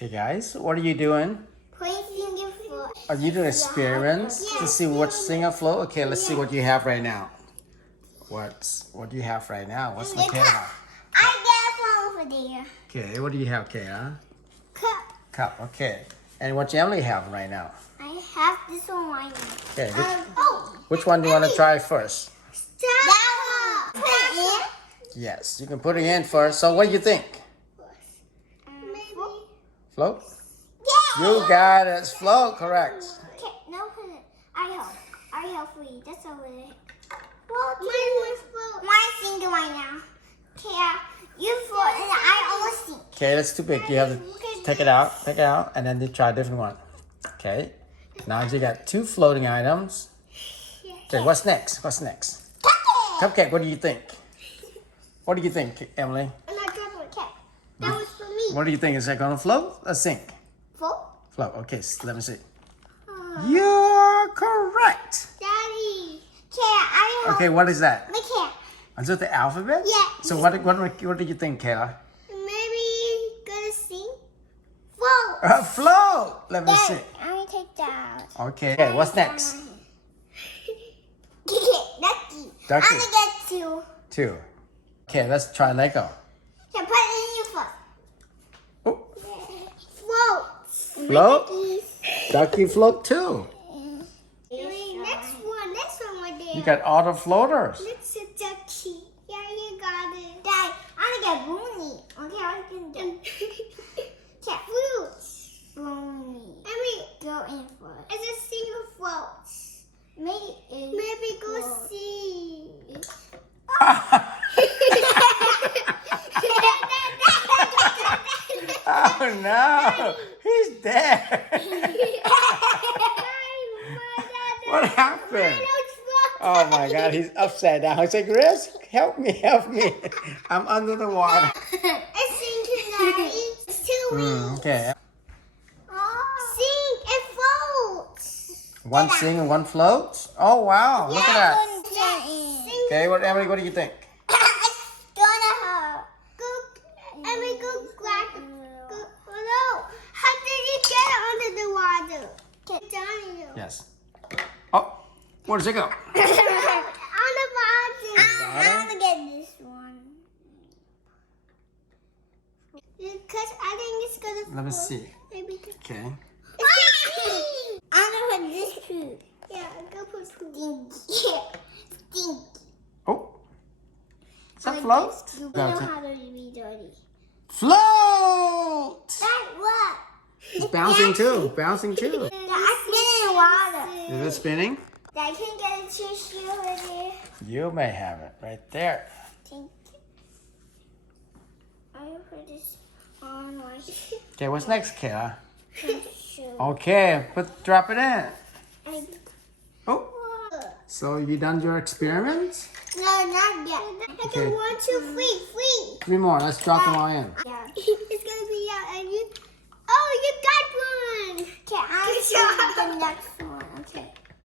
Okay, guys, what are you doing? Placing the floor. Are you doing experiments to see which singer float? Okay, let's see what you have right now. What do you have right now? What's Michaela have? I get one over there. Okay, what do you have, Kayla? Cup. Cup, okay. And what you Emily have right now? I have this one right now. Okay, which one do you want to try first? That one. Put it in. Yes, you can put it in first. So what do you think? Maybe. Float? Yeah. You got it. It's float, correct. Okay, no, put it. I help for you. That's over there. Well, mine's sinking right now. Okay, you float and I almost sink. Okay, that's too big. You have to take it out, and then you try a different one. Okay, now you got two floating items. Okay, what's next? Cupcake, what do you think? What do you think, Emily? I'm not dropping a cat. That was for me. What do you think? Is that going to float or sink? Float? Float, okay, so let me see. You're correct. Daddy. I hope. Okay, what is that? My cat. Is that the alphabet? Yeah. So what do you think, Kayla? Maybe gonna sing. Float. Float! Let me see. I'm gonna take that out. Okay, what's next? Ducky. Ducky. I'm gonna get two. Two. Okay, let's try Lego. Okay, put it in your foot. Oh, Float. float? Ducky float too. Next one right there. You got all the floaters. It's a ducky. Yeah, you got it. Dad, I'm gonna get Bruni. Okay, I can do. Cat fruits. Bruni. Let me go in first. It's a single float. Maybe go see. Oh no, he's dead. What happened? Oh my God, he's upside down. He's like, Chris, help me. I'm under the water. It's sinking, Daddy. It's too weak. Okay, Sink and float. one sing and one floats. Oh wow, look at that. Sing. Okay, Emily, what do you think? It's gonna hurt. Emily, go grab. No. How did you get it under the water? Get down here. Yes. Oh, where does it go? On the bottom. I'm gonna get this one. Because I think it's gonna. Let me see. Maybe. Okay. I'm gonna put this food. Yeah, go put stinky. Stinky. Oh, is that float? You know how to be dirty. Float! That what? It's bouncing too. I spin in the water. Is it spinning? I can get a tissue over there. You may have it right there. Thank you. I'm gonna put this on my Okay, what's next, Kayla? shoe. Okay, drop it in. I- Oh, so you done your experiments? No, not yet. Okay. 1, 2, 3. 3 more. Let's drop them all in. Yeah. It's gonna be out and you. Oh, you got one. Okay, I'll show the next one.